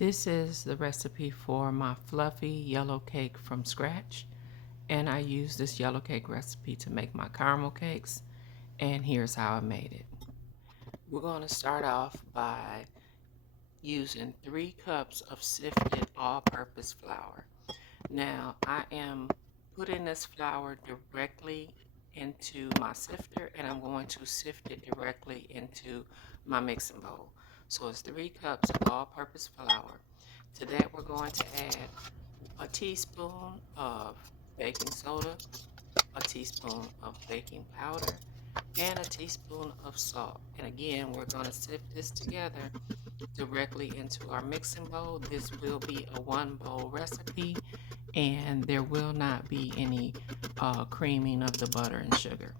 This is the recipe for my fluffy yellow cake from scratch, and I use this yellow cake recipe to make my caramel cakes, and here's how I made it. We're going to start off by using 3 cups of sifted all-purpose flour. Now I am putting this flour directly into my sifter, and I'm going to sift it directly into my mixing bowl. So it's 3 cups of all-purpose flour. To that we're going to add a teaspoon of baking soda, a teaspoon of baking powder, and a teaspoon of salt. And again, we're going to sift this together directly into our mixing bowl. This will be a 1 bowl recipe, and there will not be any creaming of the butter and sugar.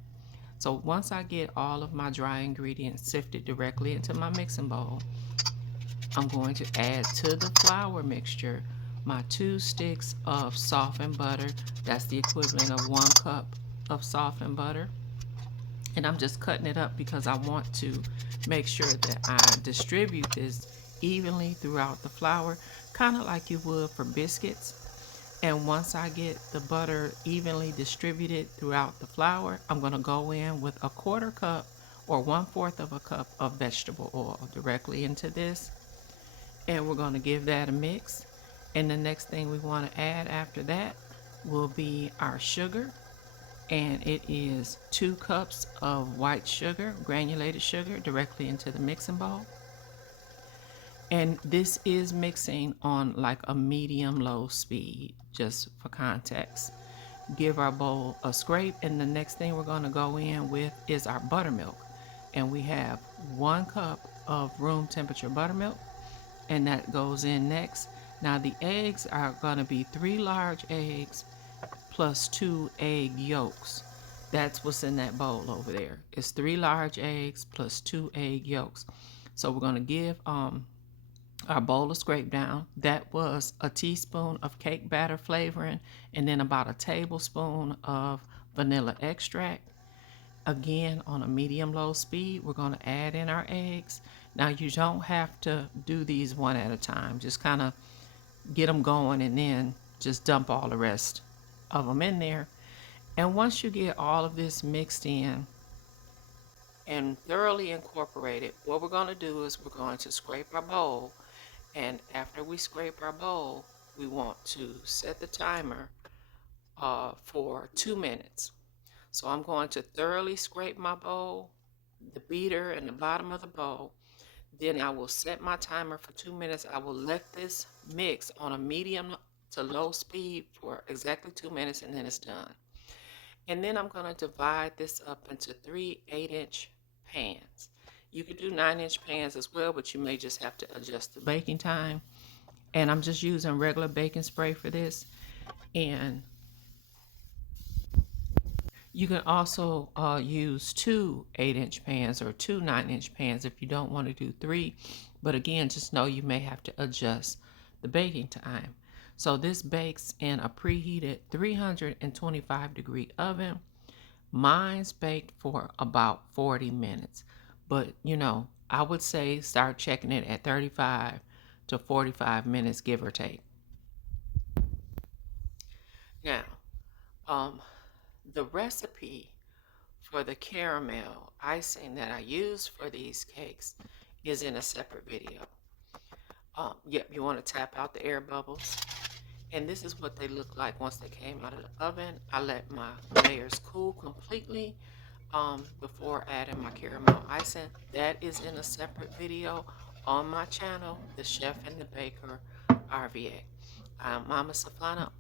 So once I get all of my dry ingredients sifted directly into my mixing bowl, I'm going to add to the flour mixture my 2 sticks of softened butter. That's the equivalent of 1 cup of softened butter. And I'm just cutting it up because I want to make sure that I distribute this evenly throughout the flour, kind of like you would for biscuits. And once I get the butter evenly distributed throughout the flour, I'm going to go in with 1/4 cup or 1/4 of a cup of vegetable oil directly into this. And we're going to give that a mix. And the next thing we want to add after that will be our sugar. And it is 2 cups of white sugar, granulated sugar, directly into the mixing bowl. And this is mixing on like a medium-low speed, just for context. Give our bowl a scrape, and the next thing we're going to go in with is our buttermilk. And we have 1 cup of room temperature buttermilk, and that goes in next. Now the eggs are going to be 3 large eggs plus 2 egg yolks. That's what's in that bowl over there. It's 3 large eggs plus 2 egg yolks. So we're going to give our bowl a scrape down. That was a teaspoon of cake batter flavoring, and then about a tablespoon of vanilla extract. Again, on a medium-low speed, we're going to add in our eggs. Now you don't have to do these one at a time. Just kind of get them going and then just dump all the rest of them in there. And once you get all of this mixed in and thoroughly incorporated, what we're going to do is we're going to scrape our bowl. And after we scrape our bowl, we want to set the timer for 2 minutes. So I'm going to thoroughly scrape my bowl, the beater and the bottom of the bowl. Then I will set my timer for 2 minutes. I will let this mix on a medium to low speed for exactly 2 minutes, and then it's done. And then I'm going to divide this up into 3 8-inch pans. You could do 9-inch pans as well, but you may just have to adjust the baking time. And I'm just using regular baking spray for this. And you can also use 2 8-inch pans or 2 9-inch pans if you don't want to do 3. But again, just know you may have to adjust the baking time. So this bakes in a preheated 325-degree oven. Mine's baked for about 40 minutes. But, you know, I would say start checking it at 35 to 45 minutes, give or take. Now, the recipe for the caramel icing that I use for these cakes is in a separate video. Yep, you want to tap out the air bubbles. And this is what they look like once they came out of the oven. I let my layers cool completely before adding my caramel icing. That is in a separate video on my channel, The Chef and the Baker RVA. I'm Mama Safana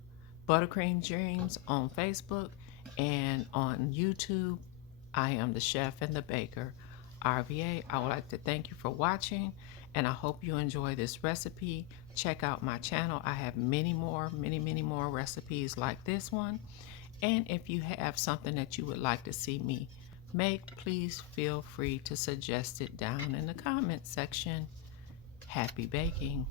Buttercream Dreams on Facebook, and on YouTube, I am The Chef and the Baker RVA. I would like to thank you for watching, and I hope you enjoy this recipe. Check out my channel. I have many more recipes like this one. And if you have something that you would like to see me make, please feel free to suggest it down in the comment section. Happy baking.